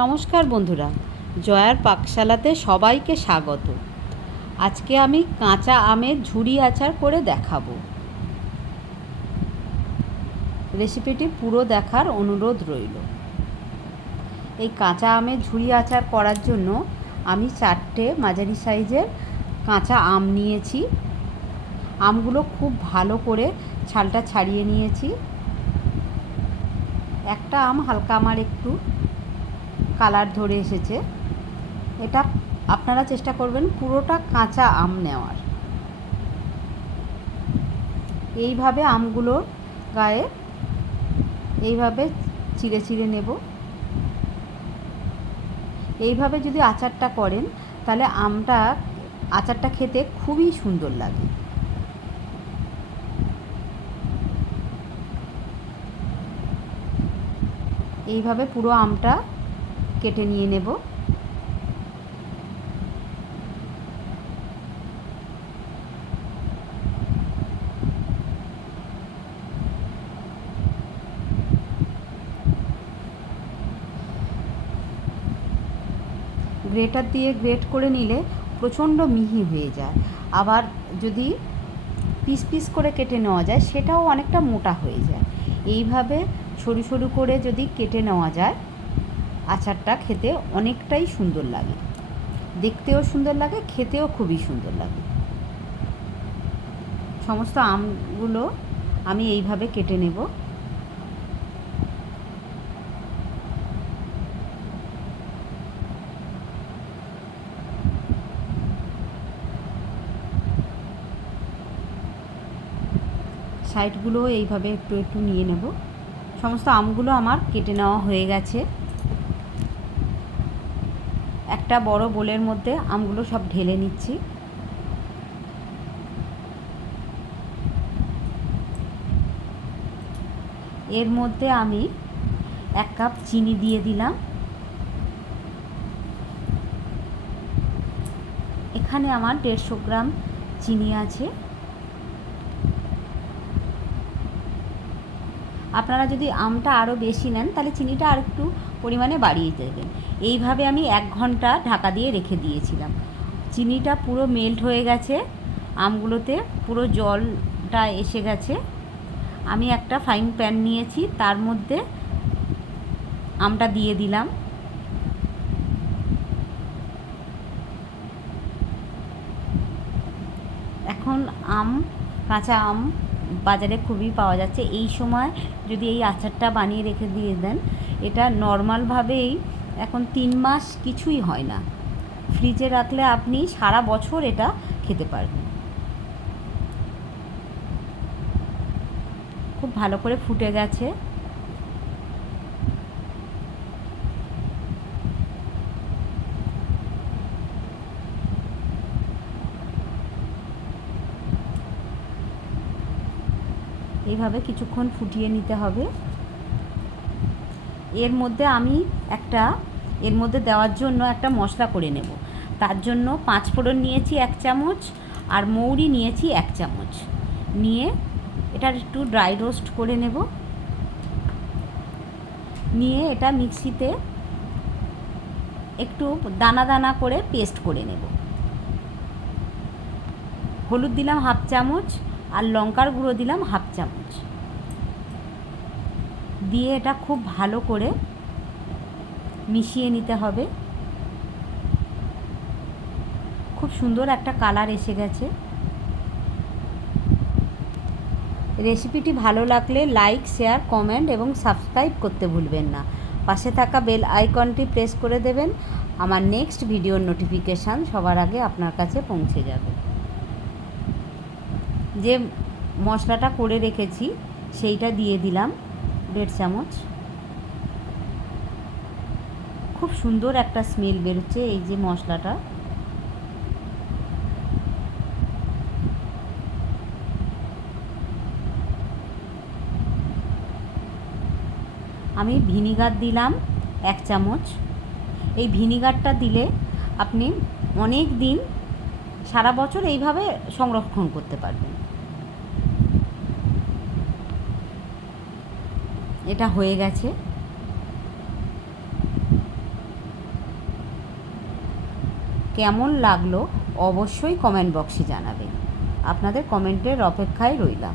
নমস্কার বন্ধুরা, জয়ার পাকশালাতে সবাইকে স্বাগত। আজকে আমি কাঁচা আমের ঝুড়ি আচার করে দেখাবো। রেসিপিটি পুরো দেখার অনুরোধ রইল। এই কাঁচা আমের ঝুড়ি আচার করার জন্য আমি চারটে মাঝারি সাইজের কাঁচা আম নিয়েছি। আমগুলো খুব ভালো করে ছালটা ছাড়িয়ে নিয়েছি। একটা আম হালকা আমার একটু কালার ধরে এসেছে। এটা আপনারা চেষ্টা করবেন পুরোটা কাঁচা আম নেওয়ার। এইভাবে আমগুলোর গায়ে এইভাবে চিড়ে চিড়ে নেব। এইভাবে যদি আচারটা করেন, তাহলে আমটা, আচারটা খেতে খুবই সুন্দর লাগে। এইভাবে পুরো আমটা কেটে নিয়ে নেব। গ্রেটার দিয়ে গ্রেট করে নিলে প্রচণ্ড মিহি হয়ে যায়। আবার যদি পিস পিস করে কেটে নেওয়া যায়, সেটাও অনেকটা মোটা হয়ে যায়। এইভাবে সরু সরু করে যদি কেটে নেওয়া যায় আচারটা খেতে অনেকটাই সুন্দর লাগে। দেখতেও সুন্দর লাগে, খেতেও খুবই সুন্দর লাগে। সমস্ত আমগুলো আমি এইভাবে কেটে নেব। সাইডগুলো এইভাবে একটু একটু নিয়ে নেব। সমস্ত আমগুলো আমার কেটে নেওয়া হয়ে গেছে। একটা বড় বোলের মধ্যে আমগুলো সব ঢেলে নিচ্ছি। এর মধ্যে আমি এক কাপ চিনি দিয়ে দিলাম। এখানে আমার দেড়শো গ্রাম চিনি আছে। আপনারা যদি আমটা আরও বেশি নেন, তাহলে চিনিটা আর একটু পরিমাণে বাড়িয়ে দেবেন। এইভাবে আমি এক ঘণ্টা ঢাকা দিয়ে রেখে দিয়েছিলাম। চিনিটা পুরো মেল্ট হয়ে গেছে, আমগুলোতে পুরো জলটা এসে গেছে। আমি একটা ফ্রাইং প্যান নিয়েছি, তার মধ্যে আমটা দিয়ে দিলাম। এখন আম, কাঁচা আম বাজারে খুবই পাওয়া যাচ্ছে। এই সময় যদি এই আচারটা বানিয়ে রেখে দিয়ে দেন, এটা নর্মালভাবেই এখন তিন মাস কিছুই হয় না। ফ্রিজে রাখলে আপনি সারা বছর এটা খেতে পারবেন। খুব ভালো করে ফুটে গেছে। এইভাবে কিছুক্ষণ ফুটিয়ে নিতে হবে। এর মধ্যে আমি একটা, এর মধ্যে দেওয়ার জন্য একটা মশলা করে নেব। তার জন্য পাঁচ ফোড়ন নিয়েছি এক চামচ আর মৌরি নিয়েছি এক চামচ। নিয়ে এটার একটু ড্রাই রোস্ট করে নেব। নিয়ে এটা মিক্সিতে একটু দানা দানা করে পেস্ট করে নেব। হলুদ দিলাম হাফ চামচ আর লঙ্কার গুঁড়ো দিলাম হাফ চামচ। দিয়ে এটা খুব ভালো করে মিশিয়ে নিতে হবে। খুব সুন্দর একটা কালার এসে গেছে। রেসিপিটি ভালো লাগলে লাইক, শেয়ার, কমেন্ট এবং সাবস্ক্রাইব করতে ভুলবেন না। পাশে থাকা বেল আইকনটি প্রেস করে দেবেন। আমার নেক্সট ভিডিওর নোটিফিকেশান সবার আগে আপনার কাছে পৌঁছে যাবে। যে মশলাটা করে রেখেছি, সেইটা দিয়ে দিলাম দেড় চামচ। খুব সুন্দর একটা স্মেল বেরোচ্ছে এই যে মশলাটা। আমি ভিনিগার দিলাম এক চামচ। এই ভিনিগারটা দিলে আপনি অনেক দিন, সারা বছর এইভাবে সংরক্ষণ করতে পারবেন। এটা হয়ে গেছে। কেমন লাগল অবশ্যই কমেন্ট বক্সে জানাবেন। আপনাদের কমেন্টের অপেক্ষায় রইলাম।